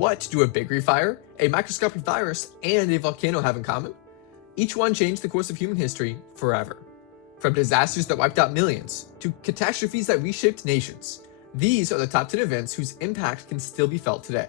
what do a bakery fire, a microscopic virus, and a volcano have in common? Each one changed the course of human history forever. From disasters that wiped out millions to catastrophes that reshaped nations, these are the top 10 events whose impact can still be felt today.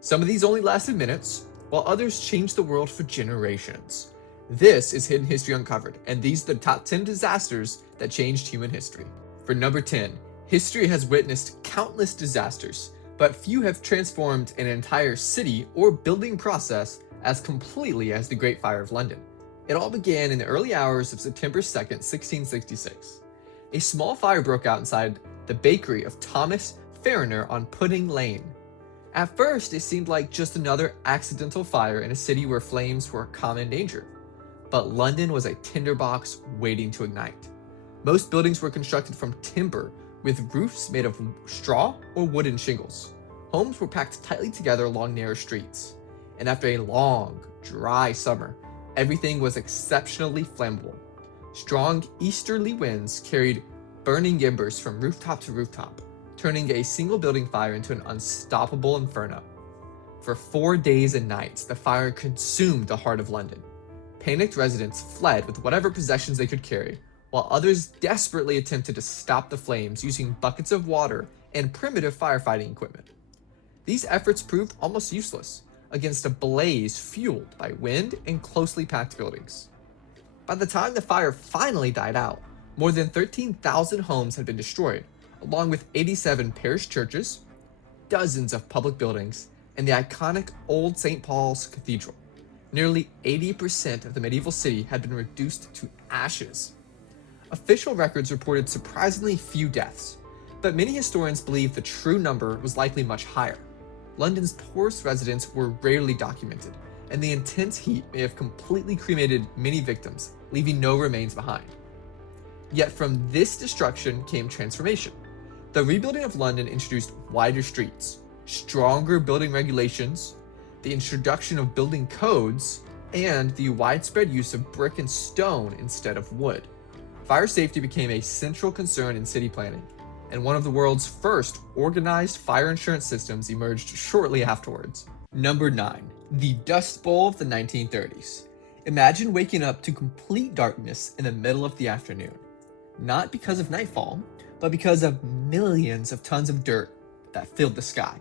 Some of these only lasted minutes, while others changed the world for generations. This is Hidden History Uncovered, and these are the top 10 disasters that changed human history. For number 10, history has witnessed countless disasters, but few have transformed an entire city or building process as completely as the Great Fire of London. It all began in the early hours of September 2nd, 1666. A small fire broke out inside the bakery of Thomas Fariner on Pudding Lane. At first, it seemed like just another accidental fire in a city where flames were a common danger. But London was a tinderbox waiting to ignite. Most buildings were constructed from timber, with roofs made of straw or wooden shingles. Homes were packed tightly together along narrow streets. And after a long, dry summer, everything was exceptionally flammable. Strong easterly winds carried burning embers from rooftop to rooftop, turning a single building fire into an unstoppable inferno. For 4 days and nights, the fire consumed the heart of London. Panicked residents fled with whatever possessions they could carry, while others desperately attempted to stop the flames using buckets of water and primitive firefighting equipment. These efforts proved almost useless against a blaze fueled by wind and closely packed buildings. By the time the fire finally died out, more than 13,000 homes had been destroyed, along with 87 parish churches, dozens of public buildings, and the iconic Old St. Paul's Cathedral. Nearly 80% of the medieval city had been reduced to ashes. Official records reported surprisingly few deaths, but many historians believe the true number was likely much higher. London's poorest residents were rarely documented, and the intense heat may have completely cremated many victims, leaving no remains behind. Yet from this destruction came transformation. The rebuilding of London introduced wider streets, stronger building regulations, the introduction of building codes, and the widespread use of brick and stone instead of wood. Fire safety became a central concern in city planning, and one of the world's first organized fire insurance systems emerged shortly afterwards. Number 9. The Dust Bowl of the 1930s. Imagine waking up to complete darkness in the middle of the afternoon. Not because of nightfall, but because of millions of tons of dirt that filled the sky.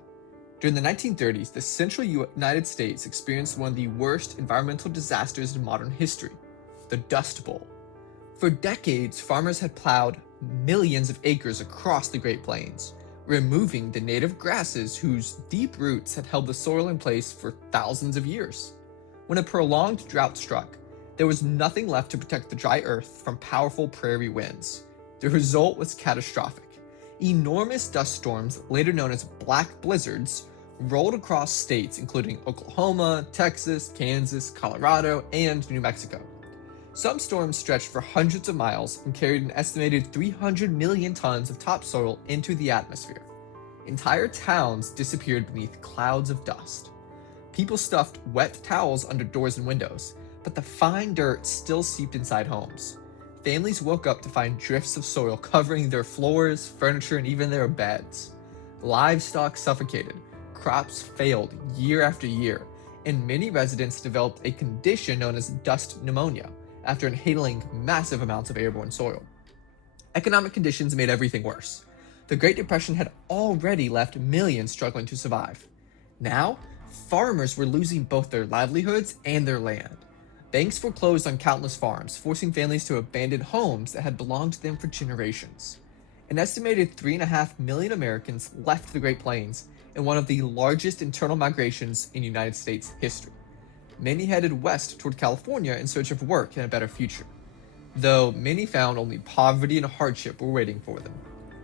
During the 1930s, the central United States experienced one of the worst environmental disasters in modern history, the Dust Bowl. For decades, farmers had plowed millions of acres across the Great Plains, removing the native grasses whose deep roots had held the soil in place for thousands of years. When a prolonged drought struck, there was nothing left to protect the dry earth from powerful prairie winds. The result was catastrophic. Enormous dust storms, later known as black blizzards, rolled across states including Oklahoma, Texas, Kansas, Colorado, and New Mexico. Some storms stretched for hundreds of miles and carried an estimated 300 million tons of topsoil into the atmosphere. Entire towns disappeared beneath clouds of dust. People stuffed wet towels under doors and windows, but the fine dirt still seeped inside homes. Families woke up to find drifts of soil covering their floors, furniture, and even their beds. Livestock suffocated, crops failed year after year, and many residents developed a condition known as dust pneumonia after inhaling massive amounts of airborne soil. Economic conditions made everything worse. The Great Depression had already left millions struggling to survive. Now, farmers were losing both their livelihoods and their land. Banks foreclosed on countless farms, forcing families to abandon homes that had belonged to them for generations. An estimated 3.5 million Americans left the Great Plains in one of the largest internal migrations in United States history. Many headed west toward California in search of work and a better future, though many found only poverty and hardship were waiting for them.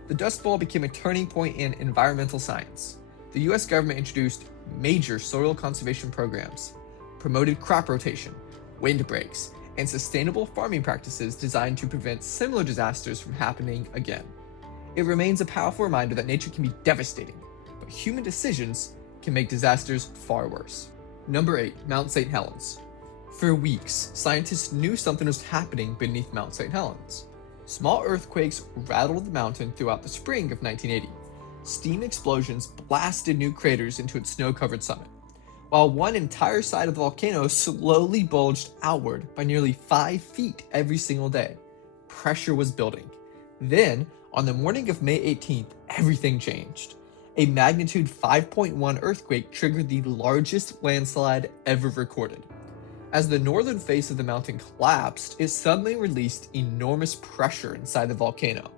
The Dust Bowl became a turning point in environmental science. The US government introduced major soil conservation programs, promoted crop rotation, windbreaks, and sustainable farming practices designed to prevent similar disasters from happening again. It remains a powerful reminder that nature can be devastating, but human decisions can make disasters far worse. Number 8. Mount St. Helens. For weeks, scientists knew something was happening beneath Mount St. Helens. Small earthquakes rattled the mountain throughout the spring of 1980. steam explosions blasted new craters into its snow-covered summit, while one entire side of the volcano slowly bulged outward by nearly 5 feet every single day. Pressure was building. Then, on the morning of May 18th, everything changed. A magnitude 5.1 earthquake triggered the largest landslide ever recorded. As the northern face of the mountain collapsed, it suddenly released enormous pressure inside the volcano.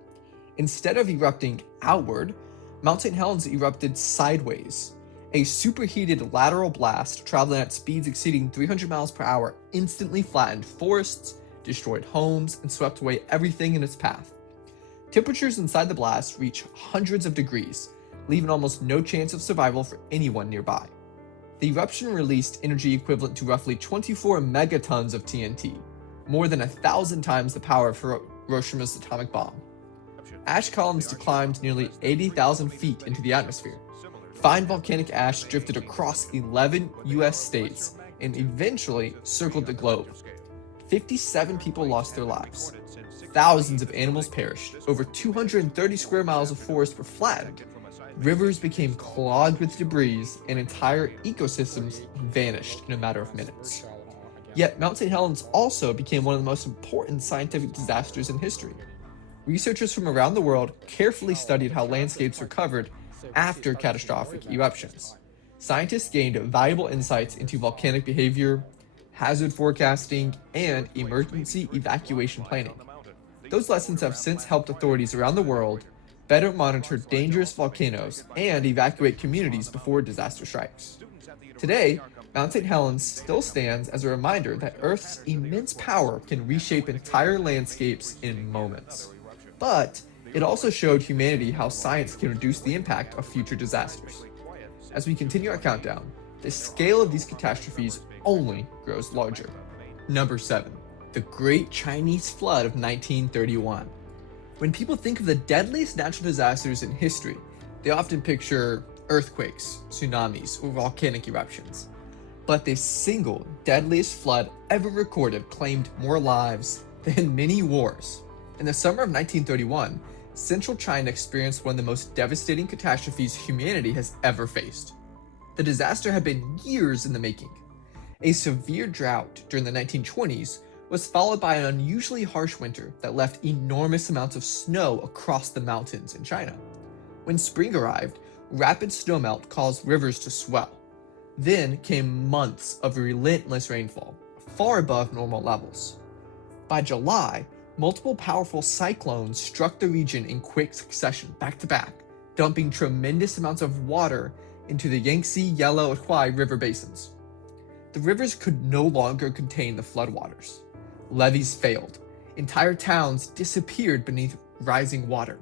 Instead of erupting outward, Mount St. Helens erupted sideways. A superheated lateral blast traveling at speeds exceeding 300 miles per hour instantly flattened forests, destroyed homes, and swept away everything in its path. Temperatures inside the blast reached hundreds of degrees, leaving almost no chance of survival for anyone nearby. The eruption released energy equivalent to roughly 24 megatons of TNT, more than 1,000 times the power of Hiroshima's atomic bomb. Ash columns climbed nearly 80,000 feet into the atmosphere. Fine volcanic ash drifted across 11 US states and eventually circled the globe. 57 people lost their lives. Thousands of animals perished. Over 230 square miles of forest were flattened. Rivers became clogged with debris, and entire ecosystems vanished in a matter of minutes. Yet Mount St. Helens also became one of the most important scientific disasters in history. Researchers from around the world carefully studied how landscapes recovered after catastrophic eruptions. Scientists gained valuable insights into volcanic behavior, hazard forecasting, and emergency evacuation planning. Those lessons have since helped authorities around the world better monitor dangerous volcanoes and evacuate communities before disaster strikes. Today, Mount St. Helens still stands as a reminder that Earth's immense power can reshape entire landscapes in moments. But it also showed humanity how science can reduce the impact of future disasters. As we continue our countdown, the scale of these catastrophes only grows larger. Number 7. The Great Chinese Flood of 1931. When people think of the deadliest natural disasters in history, they often picture earthquakes, tsunamis, or volcanic eruptions. But the single deadliest flood ever recorded claimed more lives than many wars. In the summer of 1931, central China experienced one of the most devastating catastrophes humanity has ever faced. The disaster had been years in the making. A severe drought during the 1920s was followed by an unusually harsh winter that left enormous amounts of snow across the mountains in China. When spring arrived, rapid snowmelt caused rivers to swell. Then came months of relentless rainfall, far above normal levels. By July, multiple powerful cyclones struck the region in quick succession, back to back, dumping tremendous amounts of water into the Yangtze, Yellow, and Huai river basins. The rivers could no longer contain the floodwaters. Levees failed. Entire towns disappeared beneath rising water.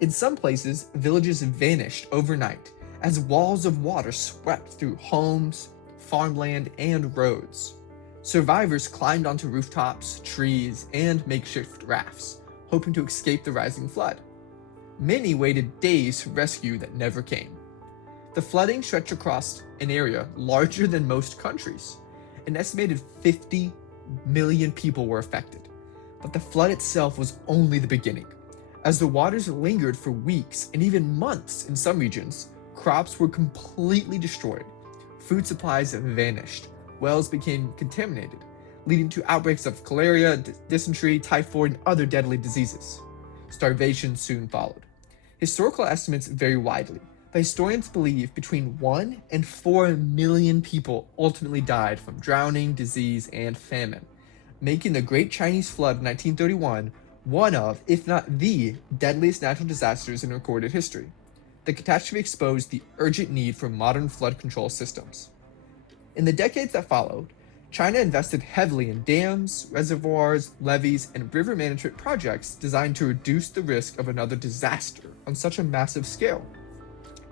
In some places, villages vanished overnight as walls of water swept through homes, farmland, and roads. Survivors climbed onto rooftops, trees, and makeshift rafts, hoping to escape the rising flood. Many waited days for rescue that never came. The flooding stretched across an area larger than most countries. An estimated 50 million people were affected. But the flood itself was only the beginning. As the waters lingered for weeks and even months in some regions, crops were completely destroyed. Food supplies vanished. Wells became contaminated, leading to outbreaks of cholera, dysentery, typhoid, and other deadly diseases. Starvation soon followed. Historical estimates vary widely, but historians believe between 1 and 4 million people ultimately died from drowning, disease, and famine, making the Great Chinese Flood of 1931 one of, if not the, deadliest natural disasters in recorded history. The catastrophe exposed the urgent need for modern flood control systems. In the decades that followed, China invested heavily in dams, reservoirs, levees, and river management projects designed to reduce the risk of another disaster on such a massive scale.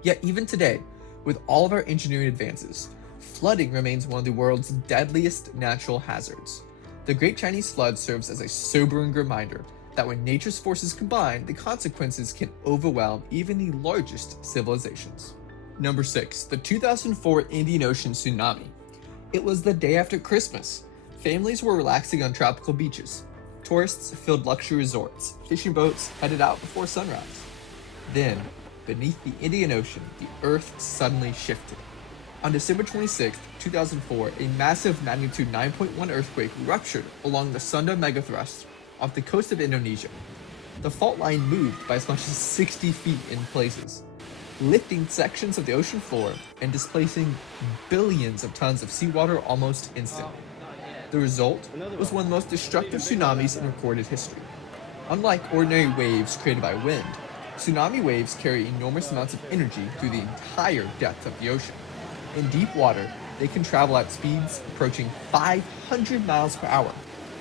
Yet even today, with all of our engineering advances, flooding remains one of the world's deadliest natural hazards. The Great Chinese Flood serves as a sobering reminder that when nature's forces combine, the consequences can overwhelm even the largest civilizations. Number 6. The 2004 Indian Ocean Tsunami. It was the day after Christmas. Families were relaxing on tropical beaches. Tourists filled luxury resorts. Fishing boats headed out before sunrise. Then, beneath the Indian Ocean, the Earth suddenly shifted. On December 26, 2004, a massive magnitude 9.1 earthquake ruptured along the Sunda megathrust off the coast of Indonesia. The fault line moved by as much as 60 feet in places, lifting sections of the ocean floor and displacing billions of tons of seawater almost instantly. The result was one of the most destructive tsunamis in recorded history. Unlike ordinary waves created by wind, tsunami waves carry enormous amounts of energy through the entire depth of the ocean. In deep water, they can travel at speeds approaching 500 miles per hour,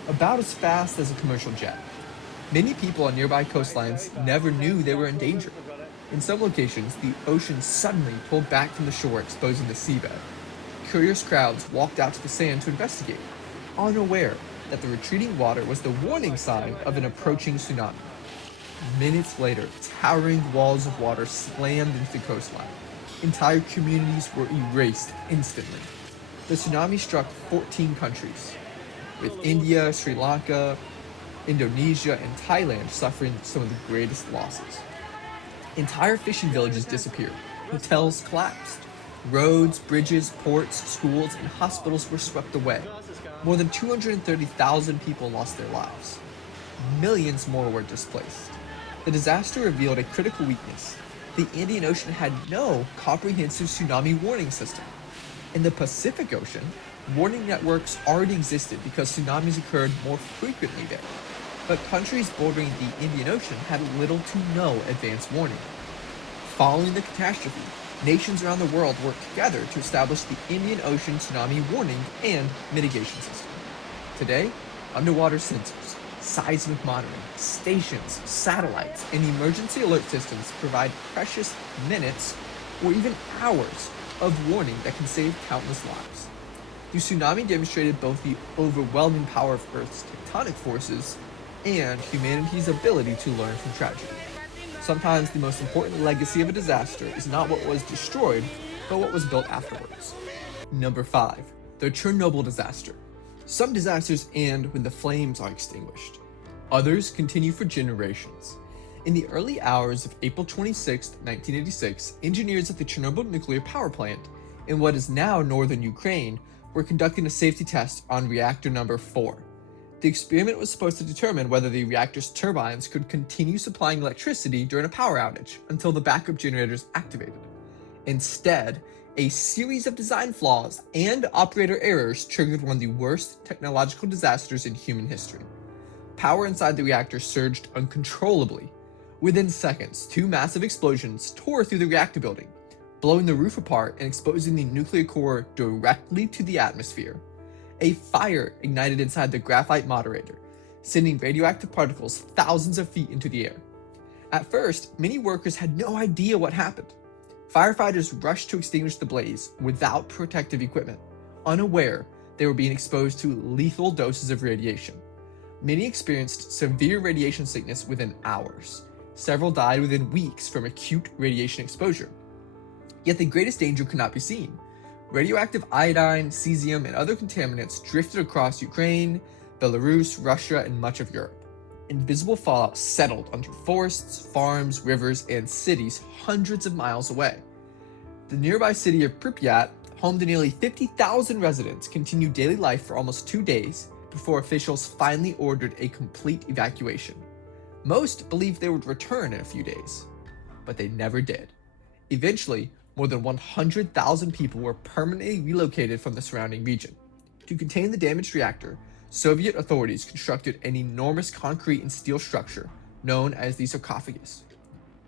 about as fast as a commercial jet. Many people on nearby coastlines never knew they were in danger. In some locations, the ocean suddenly pulled back from the shore, exposing the seabed. Curious crowds walked out to the sand to investigate, unaware that the retreating water was the warning sign of an approaching tsunami. Minutes later, towering walls of water slammed into the coastline. Entire communities were erased instantly. The tsunami struck 14 countries, with India, Sri Lanka, Indonesia, and Thailand suffering some of the greatest losses. Entire fishing villages disappeared. Hotels collapsed. Roads, bridges, ports, schools, and hospitals were swept away. More than 230,000 people lost their lives. Millions more were displaced. The disaster revealed a critical weakness. The Indian Ocean had no comprehensive tsunami warning system. In the Pacific Ocean, warning networks already existed because tsunamis occurred more frequently there. But countries bordering the Indian Ocean had little to no advance warning. Following the catastrophe, nations around the world worked together to establish the Indian Ocean Tsunami Warning and Mitigation System. Today, underwater sensors, seismic monitoring, stations, satellites, and emergency alert systems provide precious minutes or even hours of warning that can save countless lives. The tsunami demonstrated both the overwhelming power of Earth's tectonic forces and humanity's ability to learn from tragedy. Sometimes the most important legacy of a disaster is not what was destroyed, but what was built afterwards. Number 5. The Chernobyl disaster. Some disasters end when the flames are extinguished. Others continue for generations. In the early hours of April 26, 1986, engineers at the Chernobyl nuclear power plant, in what is now northern Ukraine, were conducting a safety test on reactor number 4. The experiment was supposed to determine whether the reactor's turbines could continue supplying electricity during a power outage until the backup generators activated. Instead, a series of design flaws and operator errors triggered one of the worst technological disasters in human history. Power inside the reactor surged uncontrollably. Within seconds, 2 massive explosions tore through the reactor building, blowing the roof apart and exposing the nuclear core directly to the atmosphere. A fire ignited inside the graphite moderator, sending radioactive particles thousands of feet into the air. At first, many workers had no idea what happened. Firefighters rushed to extinguish the blaze without protective equipment, unaware they were being exposed to lethal doses of radiation. Many experienced severe radiation sickness within hours. Several died within weeks from acute radiation exposure. Yet the greatest danger could not be seen. Radioactive iodine, cesium, and other contaminants drifted across Ukraine, Belarus, Russia, and much of Europe. Invisible fallout settled onto forests, farms, rivers, and cities hundreds of miles away. The nearby city of Pripyat, home to nearly 50,000 residents, continued daily life for almost 2 days before officials finally ordered a complete evacuation. Most believed they would return in a few days, but they never did. Eventually, more than 100,000 people were permanently relocated from the surrounding region. To contain the damaged reactor, Soviet authorities constructed an enormous concrete and steel structure known as the sarcophagus.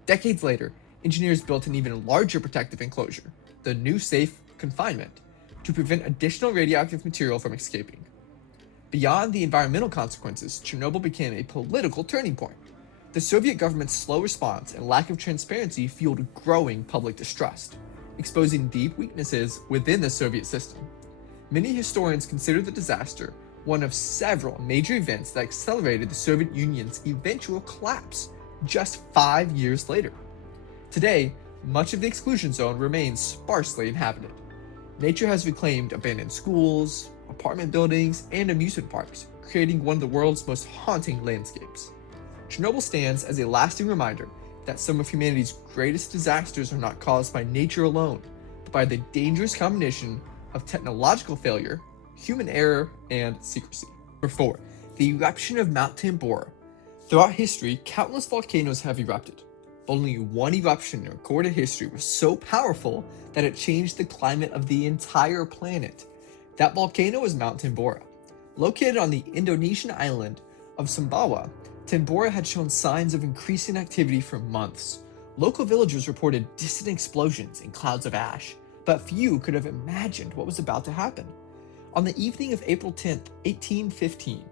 Decades later, engineers built an even larger protective enclosure, the new safe confinement, to prevent additional radioactive material from escaping. Beyond the environmental consequences, Chernobyl became a political turning point. The Soviet government's slow response and lack of transparency fueled growing public distrust, exposing deep weaknesses within the Soviet system. Many historians consider the disaster one of several major events that accelerated the Soviet Union's eventual collapse just 5 years later. Today, much of the exclusion zone remains sparsely inhabited. Nature has reclaimed abandoned schools, apartment buildings, and amusement parks, creating one of the world's most haunting landscapes. Chernobyl stands as a lasting reminder that some of humanity's greatest disasters are not caused by nature alone, but by the dangerous combination of technological failure, human error, and secrecy. Number 4. The eruption of Mount Tambora. Throughout history, countless volcanoes have erupted, but only one eruption in recorded history was so powerful that it changed the climate of the entire planet. That volcano was Mount Tambora. Located on the Indonesian island of Sumbawa, Tambora had shown signs of increasing activity for months. Local villagers reported distant explosions and clouds of ash, but few could have imagined what was about to happen. On the evening of April 10, 1815,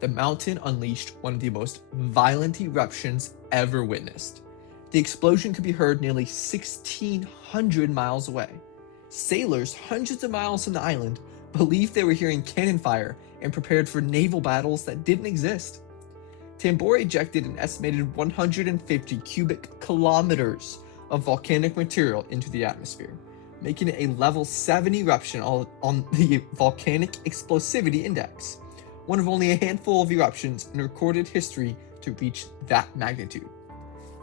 the mountain unleashed one of the most violent eruptions ever witnessed. The explosion could be heard nearly 1,600 miles away. Sailors hundreds of miles from the island believed they were hearing cannon fire and prepared for naval battles that didn't exist. Tambora ejected an estimated 150 cubic kilometers of volcanic material into the atmosphere, making it a level 7 eruption on the Volcanic Explosivity Index, one of only a handful of eruptions in recorded history to reach that magnitude.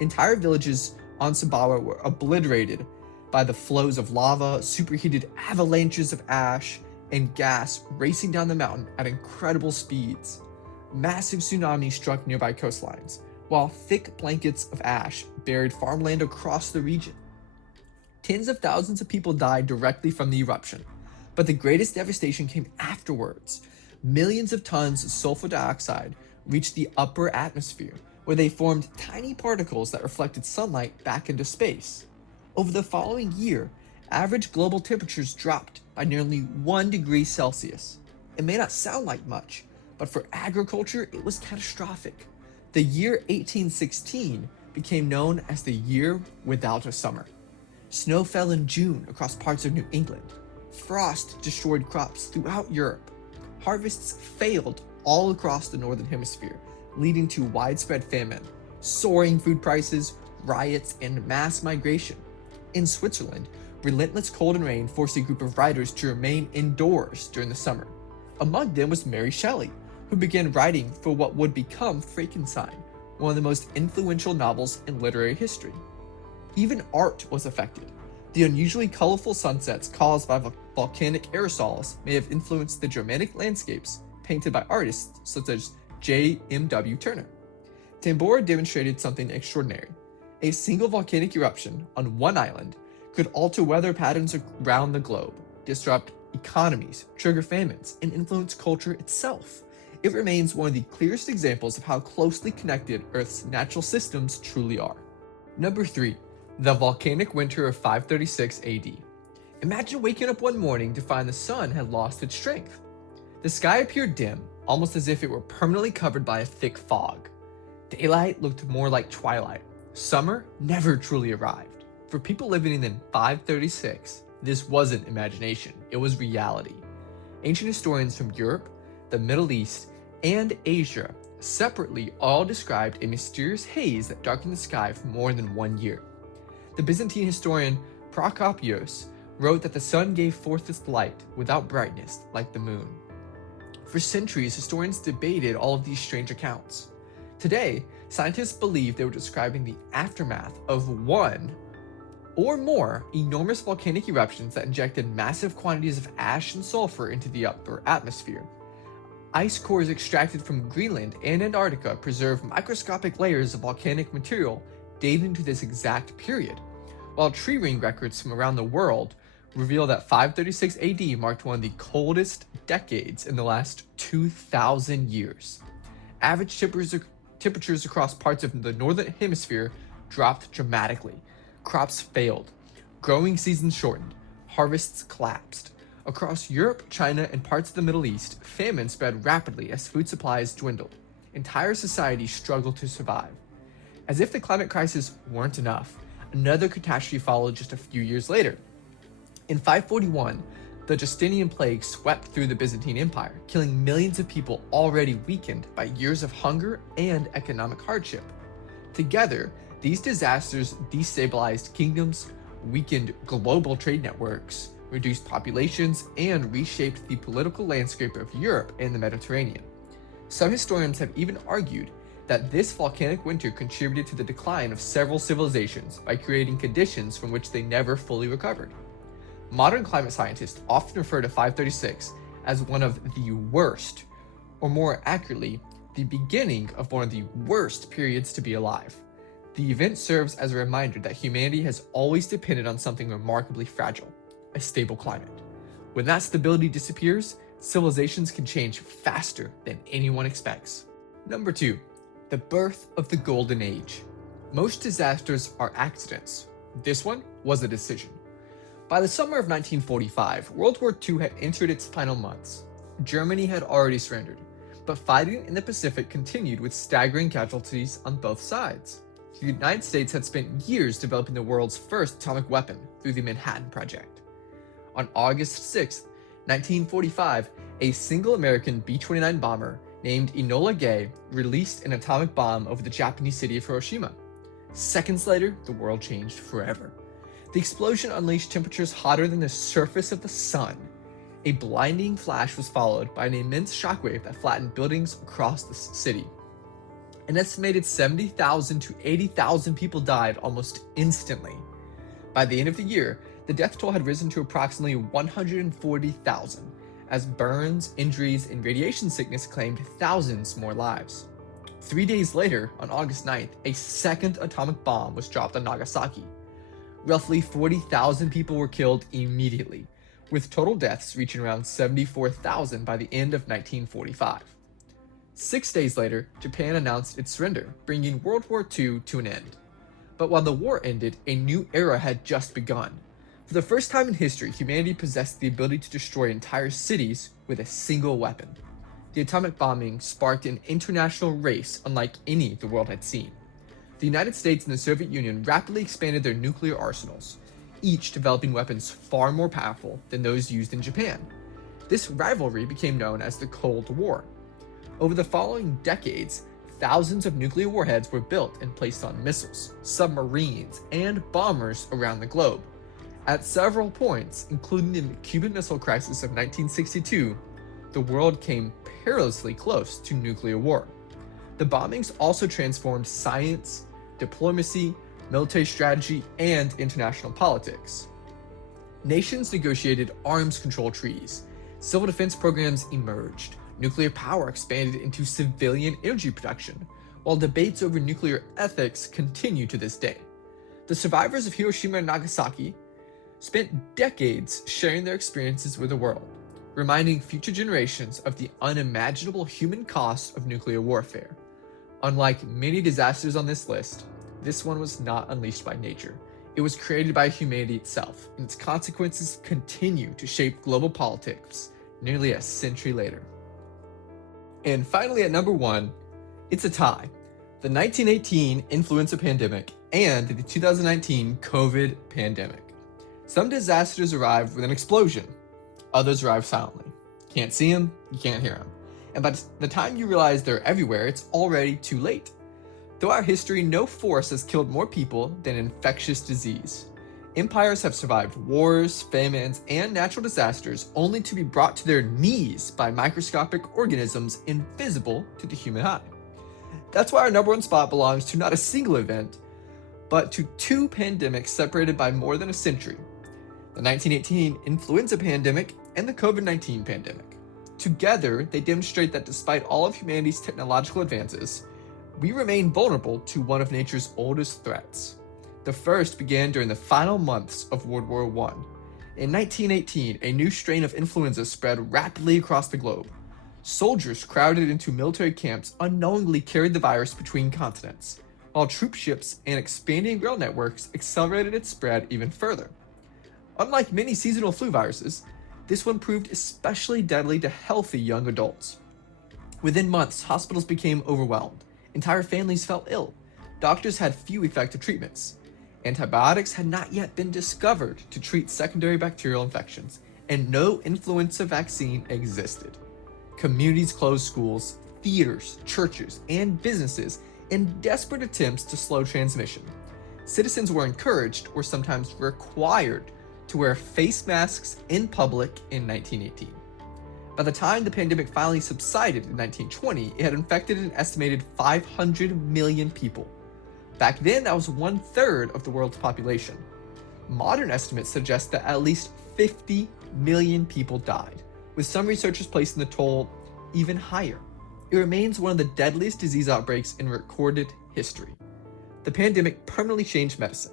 Entire villages on Sumbawa were obliterated by the flows of lava, superheated avalanches of ash, and gas racing down the mountain at incredible speeds. Massive tsunamis struck nearby coastlines, while thick blankets of ash buried farmland across the region. Tens of thousands of people died directly from the eruption, but the greatest devastation came afterwards. Millions of tons of sulfur dioxide reached the upper atmosphere, where they formed tiny particles that reflected sunlight back into space. Over the following year, average global temperatures dropped by nearly 1 degree Celsius. It may not sound like much, but for agriculture, it was catastrophic. The year 1816 became known as the year without a summer. Snow fell in June across parts of New England. Frost destroyed crops throughout Europe. Harvests failed all across the northern hemisphere, leading to widespread famine, soaring food prices, riots, and mass migration. In Switzerland, relentless cold and rain forced a group of writers to remain indoors during the summer. Among them was Mary Shelley, who began writing for what would become Frankenstein, one of the most influential novels in literary history. Even art was affected. The unusually colorful sunsets caused by volcanic aerosols may have influenced the dramatic landscapes painted by artists such as J.M.W. Turner. Tambora demonstrated something extraordinary. A single volcanic eruption on one island could alter weather patterns around the globe, disrupt economies, trigger famines, and influence culture itself. It remains one of the clearest examples of how closely connected Earth's natural systems truly are. Number 3. The Volcanic Winter of 536 AD. Imagine waking up one morning to find the sun had lost its strength. The sky appeared dim, almost as if it were permanently covered by a thick fog. Daylight looked more like twilight. Summer never truly arrived. For people living in 536, this wasn't imagination, it was reality. Ancient historians from Europe, the Middle East, and Asia separately all described a mysterious haze that darkened the sky for more than 1 year. The Byzantine historian Procopius wrote that the sun gave forth its light without brightness like the moon. For centuries, historians debated all of these strange accounts. Today, scientists believe they were describing the aftermath of one or more enormous volcanic eruptions that injected massive quantities of ash and sulfur into the upper atmosphere. Ice cores extracted from Greenland and Antarctica preserve microscopic layers of volcanic material dating to this exact period, while tree ring records from around the world reveal that 536 AD marked one of the coldest decades in the last 2,000 years. Average temperatures across parts of the northern hemisphere dropped dramatically. Crops failed. Growing seasons shortened. Harvests collapsed. Across Europe, China, and parts of the Middle East, famine spread rapidly as food supplies dwindled. Entire societies struggled to survive. As if the climate crisis weren't enough, another catastrophe followed just a few years later. In 541, the Justinian plague swept through the Byzantine Empire, killing millions of people already weakened by years of hunger and economic hardship. Together, these disasters destabilized kingdoms, weakened global trade networks, reduced populations, and reshaped the political landscape of Europe and the Mediterranean. Some historians have even argued that this volcanic winter contributed to the decline of several civilizations by creating conditions from which they never fully recovered. Modern climate scientists often refer to 536 as one of the worst, or more accurately, the beginning of one of the worst periods to be alive. The event serves as a reminder that humanity has always depended on something remarkably fragile, a stable climate. When that stability disappears, civilizations can change faster than anyone expects. Number 2. The birth of the Golden Age. Most disasters are accidents. This one was a decision. By the summer of 1945, World War II had entered its final months. Germany had already surrendered, but fighting in the Pacific continued with staggering casualties on both sides. The United States had spent years developing the world's first atomic weapon through the Manhattan Project. On August 6, 1945, a single American B-29 bomber named Enola Gay released an atomic bomb over the Japanese city of Hiroshima. Seconds later, the world changed forever. The explosion unleashed temperatures hotter than the surface of the sun. A blinding flash was followed by an immense shockwave that flattened buildings across the city. An estimated 70,000 to 80,000 people died almost instantly. By the end of the year, the death toll had risen to approximately 140,000, as burns, injuries, and radiation sickness claimed thousands more lives. 3 days later, on August 9th, a second atomic bomb was dropped on Nagasaki. Roughly 40,000 people were killed immediately, with total deaths reaching around 74,000 by the end of 1945. 6 days later, Japan announced its surrender, bringing World War II to an end. But while the war ended, a new era had just begun. For the first time in history, humanity possessed the ability to destroy entire cities with a single weapon. The atomic bombing sparked an international race unlike any the world had seen. The United States and the Soviet Union rapidly expanded their nuclear arsenals, each developing weapons far more powerful than those used in Japan. This rivalry became known as the Cold War. Over the following decades, thousands of nuclear warheads were built and placed on missiles, submarines, and bombers around the globe. At several points, including the Cuban Missile Crisis of 1962, the world came perilously close to nuclear war. The bombings also transformed science, diplomacy, military strategy, and international politics. Nations negotiated arms control treaties, civil defense programs emerged, nuclear power expanded into civilian energy production, while debates over nuclear ethics continue to this day. The survivors of Hiroshima and Nagasaki spent decades sharing their experiences with the world, reminding future generations of the unimaginable human cost of nuclear warfare. Unlike many disasters on this list, this one was not unleashed by nature. It was created by humanity itself, and its consequences continue to shape global politics nearly a century later. And finally, at number 1, it's a tie. The 1918 influenza pandemic and the 2019 COVID pandemic. Some disasters arrive with an explosion. Others arrive silently. Can't see them, you can't hear them. And by the time you realize they're everywhere, it's already too late. Throughout history, no force has killed more people than infectious disease. Empires have survived wars, famines, and natural disasters only to be brought to their knees by microscopic organisms invisible to the human eye. That's why our number 1 spot belongs to not a single event, but to 2 pandemics separated by more than a century: the 1918 influenza pandemic and the COVID-19 pandemic. Together, they demonstrate that despite all of humanity's technological advances, we remain vulnerable to one of nature's oldest threats. The first began during the final months of World War I. In 1918, a new strain of influenza spread rapidly across the globe. Soldiers crowded into military camps unknowingly carried the virus between continents, while troop ships and expanding rail networks accelerated its spread even further. Unlike many seasonal flu viruses, this one proved especially deadly to healthy young adults. Within months, hospitals became overwhelmed. Entire families fell ill. Doctors had few effective treatments. Antibiotics had not yet been discovered to treat secondary bacterial infections, and no influenza vaccine existed. Communities closed schools, theaters, churches, and businesses in desperate attempts to slow transmission. Citizens were encouraged, or sometimes required, to wear face masks in public in 1918. By the time the pandemic finally subsided in 1920, it had infected an estimated 500 million people. Back then, that was 1/3 of the world's population. Modern estimates suggest that at least 50 million people died, with some researchers placing the toll even higher. It remains one of the deadliest disease outbreaks in recorded history. The pandemic permanently changed medicine.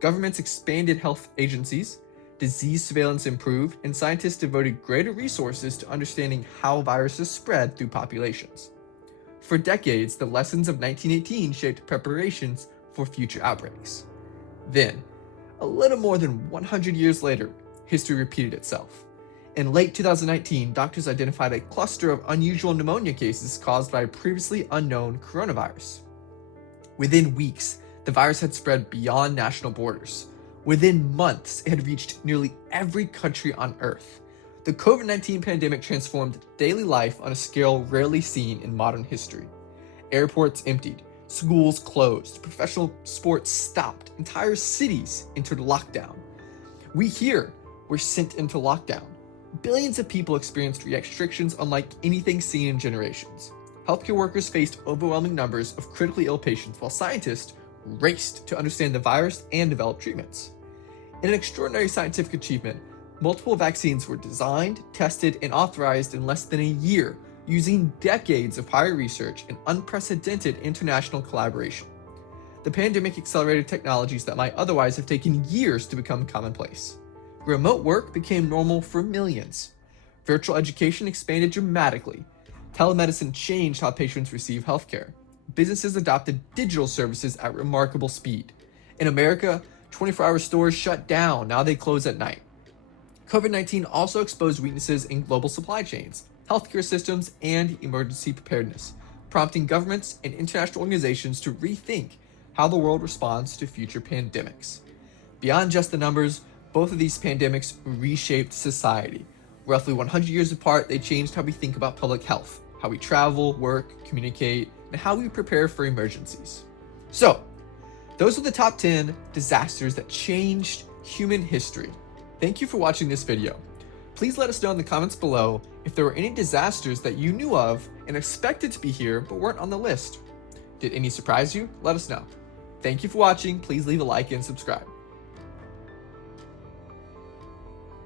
Governments expanded health agencies, disease surveillance improved, and scientists devoted greater resources to understanding how viruses spread through populations. For decades, the lessons of 1918 shaped preparations for future outbreaks. Then, a little more than 100 years later, history repeated itself. In late 2019, doctors identified a cluster of unusual pneumonia cases caused by a previously unknown coronavirus. Within weeks, the virus had spread beyond national borders. Within months, it had reached nearly every country on Earth. The COVID-19 pandemic transformed daily life on a scale rarely seen in modern history. Airports emptied, schools closed, professional sports stopped, entire cities entered lockdown. We here were sent into lockdown. Billions of people experienced restrictions unlike anything seen in generations. Healthcare workers faced overwhelming numbers of critically ill patients, while scientists raced to understand the virus and develop treatments. In an extraordinary scientific achievement, multiple vaccines were designed, tested, and authorized in less than a year, using decades of prior research and unprecedented international collaboration. The pandemic accelerated technologies that might otherwise have taken years to become commonplace. Remote work became normal for millions. Virtual education expanded dramatically. Telemedicine changed how patients receive healthcare. Businesses adopted digital services at remarkable speed. In America, 24-hour stores shut down, now they close at night. COVID-19 also exposed weaknesses in global supply chains, healthcare systems, and emergency preparedness, prompting governments and international organizations to rethink how the world responds to future pandemics. Beyond just the numbers, both of these pandemics reshaped society. Roughly 100 years apart, they changed how we think about public health, how we travel, work, communicate, and how we prepare for emergencies. So, those are the top 10 disasters that changed human history. Thank you for watching this video. Please let us know in the comments below if there were any disasters that you knew of and expected to be here but weren't on the list. Did any surprise you? Let us know. Thank you for watching. Please leave a like and subscribe.